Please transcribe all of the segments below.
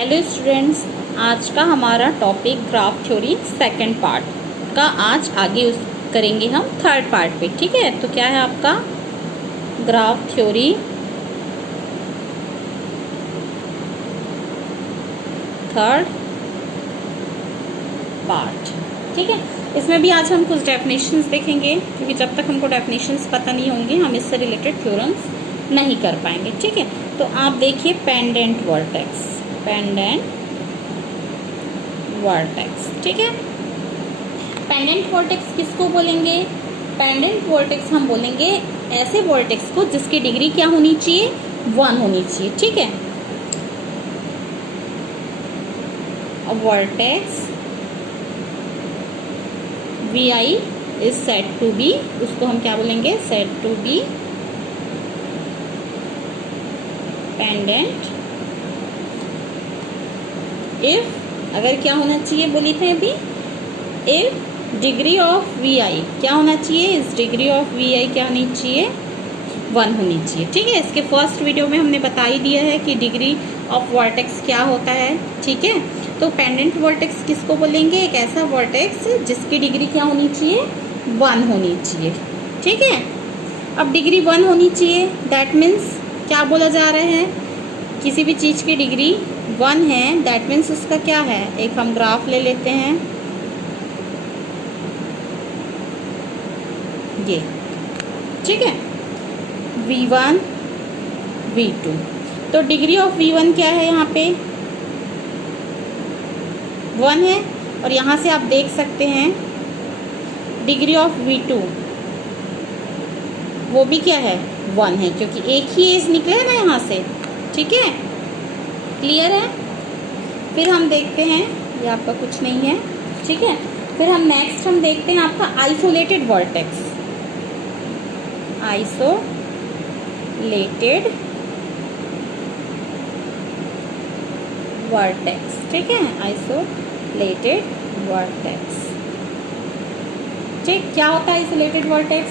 Hello students, आज का हमारा topic graph theory second part का आज आगे करेंगे हम थर्ड पार्ट पे। ठीक है, तो क्या है आपका ग्राफ थ्योरी थर्ड पार्ट। ठीक है, इसमें भी आज हम कुछ डेफिनेशंस देखेंगे, क्योंकि जब तक हमको डेफिनेशंस पता नहीं होंगे हम इससे रिलेटेड थ्योरम्स नहीं कर पाएंगे। ठीक है, तो आप देखिए पेंडेंट वर्टेक्स, पेंडेंट वर्टेक्स। ठीक है, पेंडेंट वर्टेक्स किसको बोलेंगे? पेंडेंट वर्टेक्स हम बोलेंगे ऐसे वर्टेक्स को जिसकी डिग्री क्या होनी चाहिए, 1 होनी चाहिए। ठीक है, vertex vi is said to be, उसको हम क्या बोलेंगे, said to be pendant if, अगर क्या होना चाहिए बोली थे अभी, इफ डिग्री ऑफ vi क्या होना चाहिए, इस डिग्री ऑफ vi क्या होनी चाहिए, 1 होनी चाहिए। ठीक है, इसके फर्स्ट वीडियो में हमने बता ही दिया है कि डिग्री ऑफ वर्टेक्स क्या होता है। ठीक है, तो पेंडेंट वर्टेक्स किसको बोलेंगे, एक ऐसा वर्टेक्स जिसकी डिग्री क्या होनी चाहिए, 1 होनी चाहिए। ठीक है, अब डिग्री 1 होनी चाहिए, दैट मीन्स क्या बोला जा रहा है, किसी भी चीज़ की डिग्री 1 है, दैट मीन्स उसका क्या है, एक हम ग्राफ ले लेते हैं ये। ठीक है, v1 v2, तो डिग्री ऑफ v1 क्या है, यहाँ पे 1 है, और यहाँ से आप देख सकते हैं डिग्री ऑफ v2 वो भी क्या है, 1 है, क्योंकि एक ही एज निकले है ना यहाँ से। ठीक है, क्लियर है। फिर हम देखते हैं, ये आपका कुछ नहीं है। ठीक है, फिर हम नेक्स्ट हम देखते हैं आपका आइसोलेटेड वर्टेक्स, आइसोलेटेड वर्टेक्स। ठीक है, आइसोलेटेड वर्टेक्स। ठीक, क्या होता है आइसोलेटेड वर्टेक्स?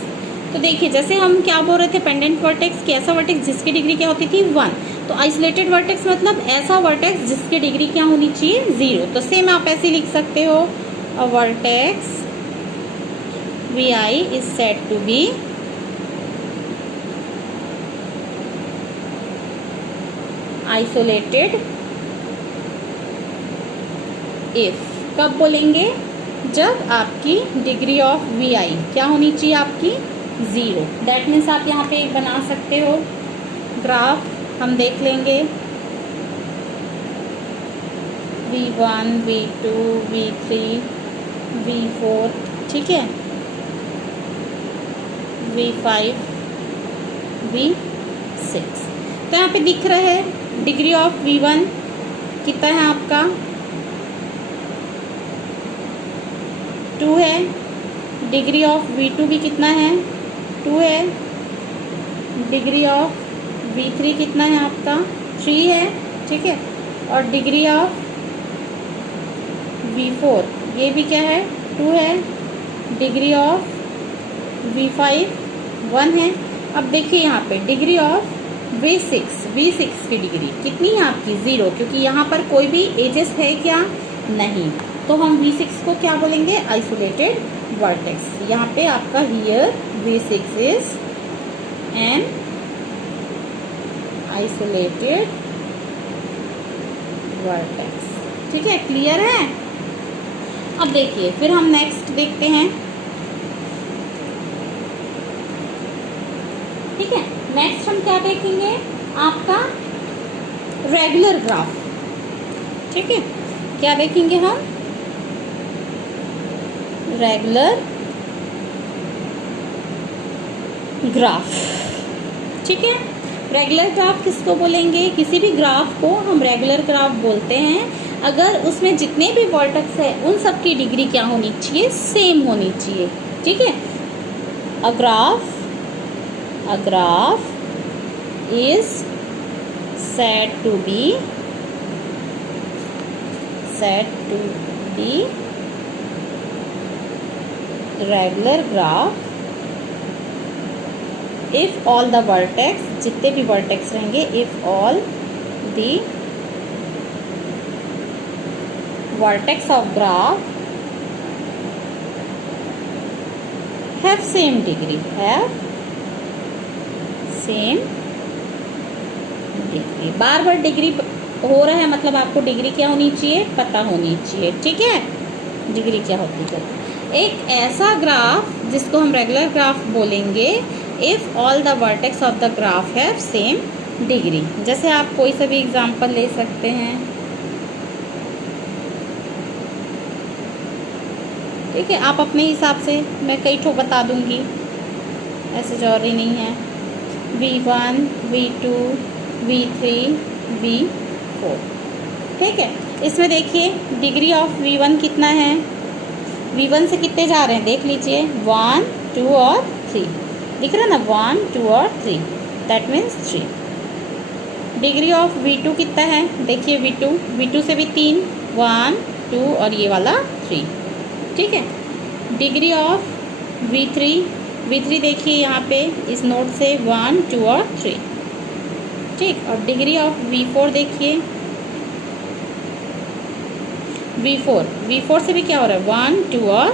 तो देखिए, जैसे हम क्या बोल रहे थे, पेंडेंट वर्टेक्स की ऐसा वर्टेक्स जिसकी डिग्री क्या होती थी, 1। तो आइसोलेटेड वर्टेक्स मतलब ऐसा वर्टेक्स जिसकी डिग्री क्या होनी चाहिए, 0। तो सेम आप ऐसे लिख सकते हो, a vertex vi is said to be isolated if, कब बोलेंगे, जब आपकी डिग्री ऑफ vi क्या होनी चाहिए, आपकी 0। दैट मीन्स आप यहाँ पे बना सकते हो ग्राफ, हम देख लेंगे v1 v2 v3 v4, ठीक है, v5 v6। तो यहाँ पे दिख रहा है डिग्री ऑफ v1 कितना है आपका, 2 है। डिग्री ऑफ v2 भी कितना है, 2 है। डिग्री ऑफ v3 कितना है आपका, 3 है। ठीक है, और डिग्री ऑफ v4 ये भी क्या है, 2 है। डिग्री ऑफ v5 1 है। अब देखिए यहाँ पे डिग्री ऑफ v6 की डिग्री कितनी है आपकी, 0, क्योंकि यहाँ पर कोई भी एजेस है क्या, नहीं। तो हम v6 को क्या बोलेंगे, आइसोलेटेड वर्टेक्स। यहाँ पे आपका here v6 is an isolated vertex. ठीक है, क्लियर है। अब देखिए, फिर हम नेक्स्ट देखते हैं। ठीक है, नेक्स्ट हम क्या देखेंगे, आपका रेगुलर ग्राफ। ठीक है, क्या देखेंगे हम, रेगुलर ग्राफ। ठीक है, रेगुलर ग्राफ किसको बोलेंगे, किसी भी ग्राफ को हम रेगुलर ग्राफ बोलते हैं अगर उसमें जितने भी वर्टेक्स है उन सब की डिग्री क्या होनी चाहिए, सेम होनी चाहिए। ठीक है, अ graph is said to be regular graph if all the vertex, जितने भी वर्टेक्स रहेंगे, if all the vertex of graph have same degree, have same degree. Bar bar degree हो रहा है मतलब आपको डिग्री क्या होनी चाहिए, पता होनी चाहिए, ठीक है। डिग्री क्या होती है, एक ऐसा ग्राफ जिसको हम रेगुलर ग्राफ बोलेंगे if all the vertex of the graph have same degree. जैसे आप कोई सा भी एग्जांपल ले सकते हैं, ठीक है। आप अपने हिसाब से, मैं कई ठो बता दूंगी, ऐसे जरूरी नहीं है। V1, V2, V3, V4, ठीक है। इसमें देखिए डिग्री ऑफ V1 कितना है, V1 से कितने जा रहे हैं देख लीजिए, 1, 2 और 3 दिख रहा है ना, 1, 2 और 3, that means 3। Degree of V2 कितना है, देखिए V2 से भी 3, 1, 2 और ये वाला 3, ठीक है। डिग्री ऑफ V3 देखिए यहाँ पे इस नोट से 1, 2 और 3, ठीक। और डिग्री ऑफ V4 देखिए, V4 से भी क्या हो रहा है, 1, 2 और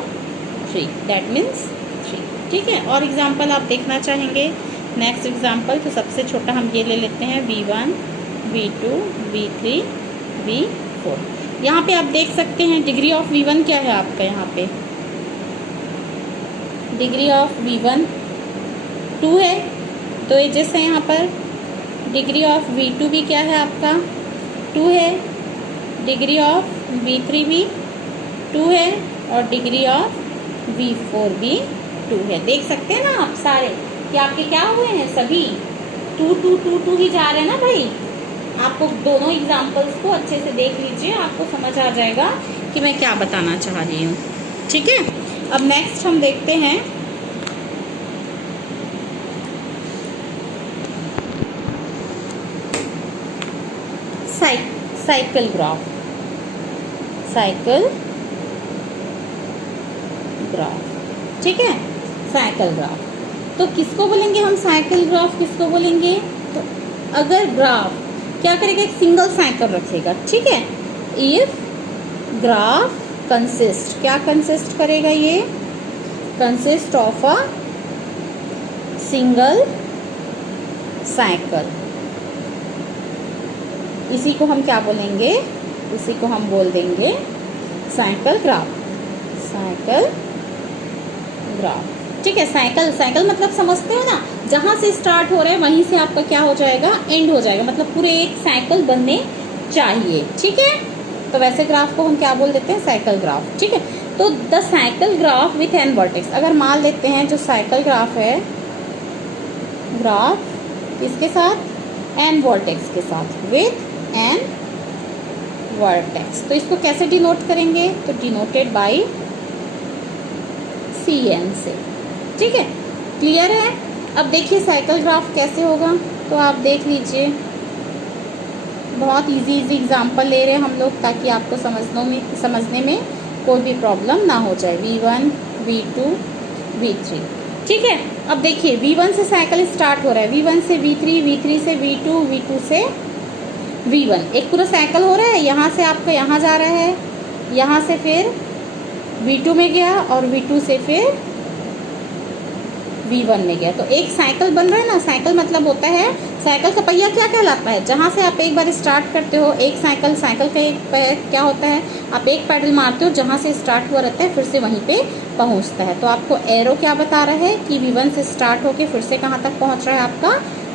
3, दैट मीन्स 3, ठीक है। और एग्जाम्पल आप देखना चाहेंगे, नेक्स्ट एग्जाम्पल, तो सबसे छोटा हम ये ले लेते हैं, V1, V2, V3, V4। यहाँ पे आप देख सकते हैं डिग्री ऑफ V1 क्या है आपका, यहाँ पे डिग्री ऑफ V1 2 है, 2 एजेस है यहाँ पर। डिग्री ऑफ V2 भी क्या है आपका, 2 है। डिग्री ऑफ V3 भी 2 है और डिग्री ऑफ V4 भी 2 है। देख सकते हैं ना आप सारे कि आपके क्या हुए हैं, सभी 2, 2, 2, 2 ही जा रहे हैं ना भाई। आपको दोनों एग्जाम्पल्स को अच्छे से देख लीजिए, आपको समझ आ जाएगा कि मैं क्या बताना चाह रही हूँ, ठीक है। अब नेक्स्ट हम देखते हैं साइकिल ग्राफ। ठीक है, साइकिल ग्राफ तो किसको बोलेंगे हम, साइकिल ग्राफ किसको बोलेंगे, तो अगर ग्राफ क्या करेगा, एक सिंगल साइकिल रखेगा, ठीक है। इफ ग्राफ कंसिस्ट, क्या कंसिस्ट करेगा, ये consist of a single cycle, इसी को हम क्या बोलेंगे, इसी को हम बोल देंगे साइकिल ग्राफ। ठीक है। साइकिल मतलब समझते हो ना, जहां से स्टार्ट हो रहा है वहीं से आपका क्या हो जाएगा, एंड हो जाएगा, मतलब पूरे एक साइकिल बनने चाहिए, ठीक है। तो वैसे ग्राफ को हम क्या बोल देते हैं, साइकिल ग्राफ, ठीक है। तो the cycle graph with an vertex, अगर मान लेते हैं जो साइकिल ग्राफ है, ग्राफ किसके साथ, एन वर्टेक्स के साथ, विथ एन वर्टेक्स, तो इसको कैसे डिनोट करेंगे, तो डिनोटेड बाय CN से, ठीक है। क्लियर है। अब देखिए साइकिल ग्राफ कैसे होगा, तो आप देख लीजिए, बहुत इजी एग्जांपल ले रहे हैं हम लोग ताकि आपको समझने में कोई भी प्रॉब्लम ना हो जाए। V1, V2, V3, ठीक है। अब देखिए V1 से साइकिल स्टार्ट हो रहा है, V1 से V3, V3 से V2, V2 से V1, एक पूरा साइकिल हो रहा है। यहाँ से आपका यहाँ जा रहा है, यहाँ से फिर V2 में गया और V2 से फिर V1 में गया, तो एक साइकिल बन रहा है ना। साइकिल मतलब होता है, साइकिल का पहिया क्या कहलाता है, जहाँ से आप एक बार स्टार्ट करते हो, एक साइकिल का एक क्या होता है, आप एक पैडल मारते हो, जहाँ से स्टार्ट हुआ रहता है फिर से वहीं पे पहुँचता है। तो आपको एरो क्या बता रहा है कि V1 से स्टार्ट होके फिर से कहाँ तक पहुँच रहा है, आपका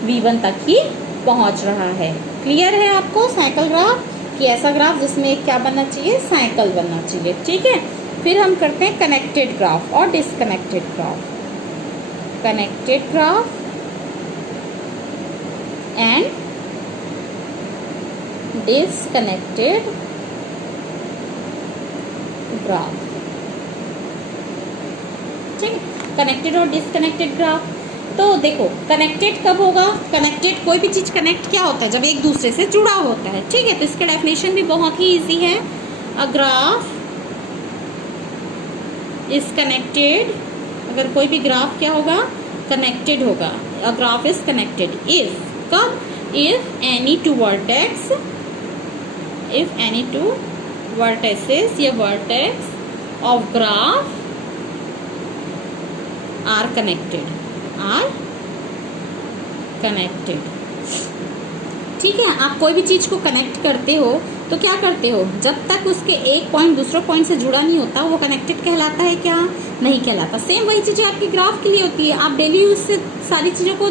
V1 तक ही पहुँच रहा है। क्लियर है आपको साइकिल ग्राफ, कि ऐसा ग्राफ जिसमें एक क्या बनना चाहिए, साइकिल बनना चाहिए, ठीक है। फिर हम करते हैं कनेक्टेड ग्राफ और disconnected graph. Connected graph and disconnected graph, ठीक है। कनेक्टेड और डिसकनेक्टेड ग्राफ, तो देखो कनेक्टेड कब होगा, कनेक्टेड कोई भी चीज़ कनेक्ट क्या होता है, जब एक दूसरे से जुड़ा होता है, ठीक है। तो इसका डेफिनेशन भी बहुत ही इजी है। अ ग्राफ इज कनेक्टेड, अगर कोई भी ग्राफ क्या होगा, कनेक्टेड होगा। A graph is connected if, कब, इफ एनी टू वर्टेसेस या vertex of graph are connected, ठीक है। आप कोई भी चीज को कनेक्ट करते हो तो क्या करते हो, जब तक उसके एक पॉइंट दूसरे पॉइंट से जुड़ा नहीं होता वो कनेक्टेड कहलाता है क्या, नहीं कहलाता। सेम वही चीजें आपकी ग्राफ के लिए होती है। आप डेली यूज से सारी चीजों को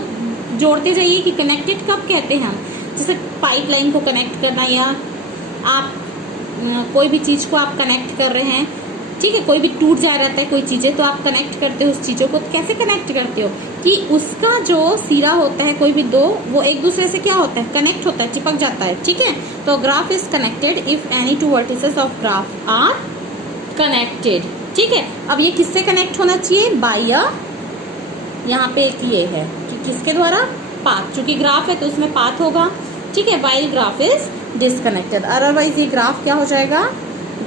जोड़ते जाइए कि कनेक्टेड कब कहते हैं हम, जैसे पाइपलाइन को कनेक्ट करना, या आप कोई भी चीज को आप कनेक्ट कर रहे हैं, ठीक है। कोई भी टूट जा रहता है कोई चीजें, तो आप कनेक्ट करते हो उस चीजों को। तो कैसे कनेक्ट करते हो कि उसका जो सिरा होता है कोई भी दो, वो एक दूसरे से क्या होता है, कनेक्ट होता है, चिपक जाता है, ठीक है। तो graph is connected if any two vertices of graph are connected, ठीक है। अब ये किससे कनेक्ट होना चाहिए, बाय अ, यहाँ पे एक ये है कि किसके द्वारा, पाथ। चूंकि ग्राफ है तो उसमें पाथ होगा, ठीक है। While graph is disconnected, otherwise ये ग्राफ क्या हो जाएगा,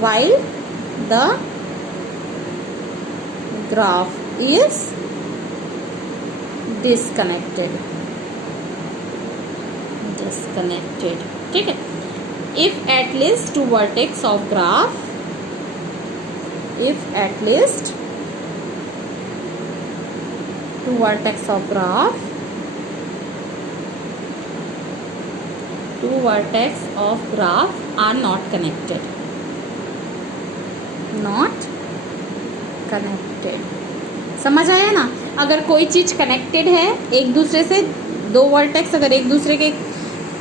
while the graph is disconnected, ठीक है। If at least two vertex of graph, if at least two vertex of graph, are not connected, समझ आया ना। अगर कोई चीज कनेक्टेड है एक दूसरे से, दो वर्टेक्स अगर एक दूसरे के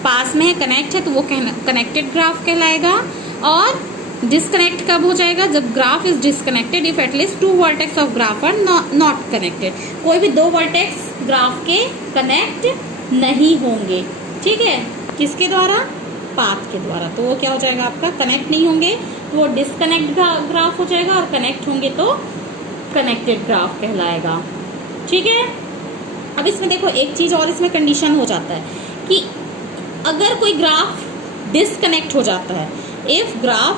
पास में है, कनेक्ट है, तो वो कनेक्टेड ग्राफ कहलाएगा। और डिसकनेक्ट कब हो जाएगा, जब graph is disconnected if at least two vertex of graph are not connected. कोई भी दो वर्टेक्स ग्राफ के कनेक्ट नहीं होंगे, ठीक है। किसके द्वारा, पाथ के द्वारा। तो वो क्या हो जाएगा आपका, कनेक्ट नहीं होंगे तो वो डिसकनेक्ट ग्राफ हो जाएगा, और कनेक्ट होंगे तो कनेक्टेड ग्राफ कहलाएगा, ठीक है। अब इसमें देखो एक चीज और इसमें कंडीशन हो जाता है कि अगर कोई ग्राफ डिसकनेक्ट हो जाता है, इफ ग्राफ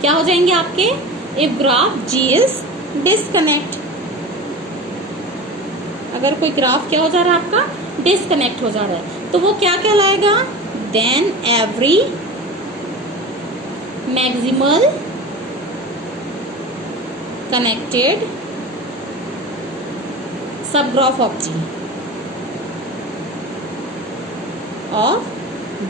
क्या हो जाएंगे आपके, if graph ji is disconnect, अगर कोई ग्राफ क्या हो जा रहा है आपका, डिसकनेक्ट हो जा रहा है, तो वो क्या कहलाएगा, then every maximal connected subgraph of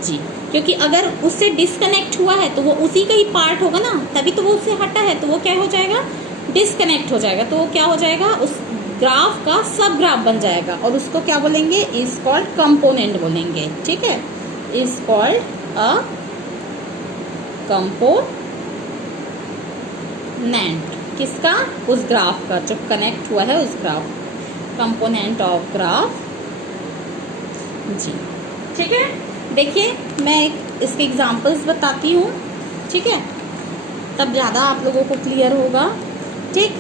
G, क्योंकि अगर उससे डिसकनेक्ट हुआ है तो वो उसी का ही पार्ट होगा ना, तभी तो वो उससे हटा है, तो वो क्या हो जाएगा, डिसकनेक्ट हो जाएगा। तो वो क्या हो जाएगा, उस ग्राफ का सब ग्राफ बन जाएगा, और उसको क्या बोलेंगे, इज कॉल्ड कंपोनेंट बोलेंगे, ठीक है। इज कॉल्ड अ कंपोनेंट, किसका, उस ग्राफ का जो कनेक्ट हुआ है, उस ग्राफ, कंपोनेंट ऑफ ग्राफ जी, ठीक है। देखिए मैं इसके एग्जांपल्स बताती हूँ, ठीक है, तब ज़्यादा आप लोगों को क्लियर होगा, ठीक।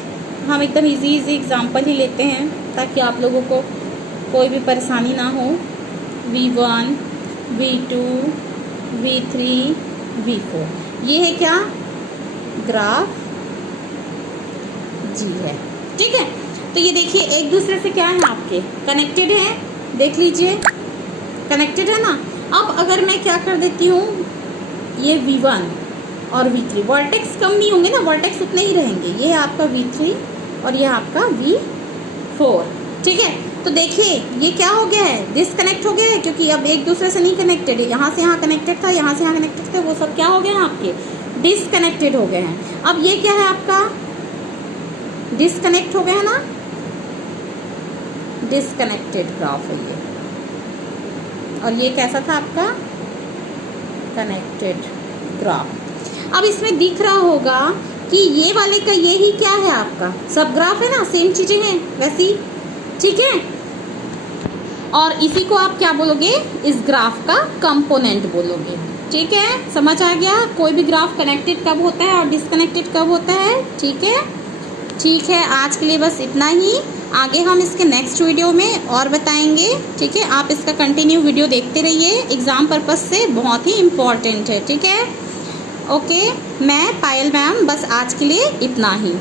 हम एकदम इजी एग्जांपल ही लेते हैं ताकि आप लोगों को कोई भी परेशानी ना हो। V1, V2, V3, V4, ये है क्या, ग्राफ जी है, ठीक है। तो ये देखिए एक दूसरे से क्या है, आपके कनेक्टेड है, देख लीजिए कनेक्टेड है ना। अब अगर मैं क्या कर देती हूँ, ये V1 और V3, वर्टेक्स कम नहीं होंगे ना, वर्टेक्स उतने ही रहेंगे, ये है आपका V3 और ये आपका V4, ठीक है। तो देखिए ये क्या हो गया है, डिसकनेक्ट हो गया है, क्योंकि अब एक दूसरे से नहीं कनेक्टेड है, यहाँ से यहाँ कनेक्टेड था, यहाँ से यहाँ कनेक्टेड थे, वो सब क्या हो गया है आपके, डिसकनेक्टेड हो गए हैं। अब ये क्या है आपका, डिसकनेक्ट हो गया है ना, डिसकनेक्टेड ग्राफ है ये, और ये कैसा था आपका, कनेक्टेड ग्राफ। अब इसमें दिख रहा होगा कि ये वाले का ये ही क्या है आपका, सब ग्राफ है ना, सेम चीजें हैं वैसी, ठीक है। और इसी को आप क्या बोलोगे, इस ग्राफ का कंपोनेंट बोलोगे, ठीक है। समझ आ गया, कोई भी ग्राफ कनेक्टेड कब होता है और डिसकनेक्टेड कब होता है, ठीक है। ठीक है, आज के लिए बस इतना ही, आगे हम इसके नेक्स्ट वीडियो में और बताएंगे, ठीक है। आप इसका कंटिन्यू वीडियो देखते रहिए, एग्ज़ाम पर्पस से बहुत ही इम्पॉर्टेंट है, ठीक है। ओके, मैं पायल मैम, बस आज के लिए इतना ही।